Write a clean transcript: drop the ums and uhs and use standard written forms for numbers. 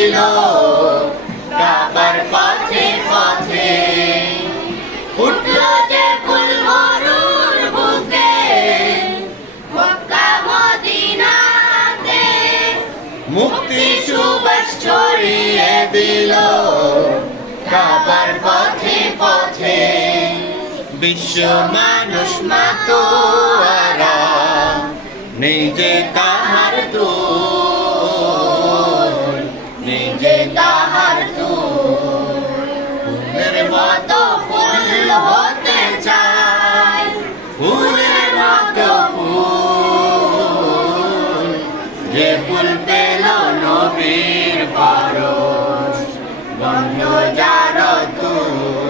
দিল কাবার পথে পথে উঠলো যে ফুল মরুর বুকে মক্কা মদিনাতে মুক্তি সুবাস ছড়িয়ে দিল কাবার পথে পথে বিশ্ব মানুষ মাতোয়ারা নিজে তাহার তুল নিজে তাহার তুল ফুলের মতো ফুল হতে চায় ফুলের মতো ফুল যে ফুল পেল নবীর পরশ বন্ধ যার তুল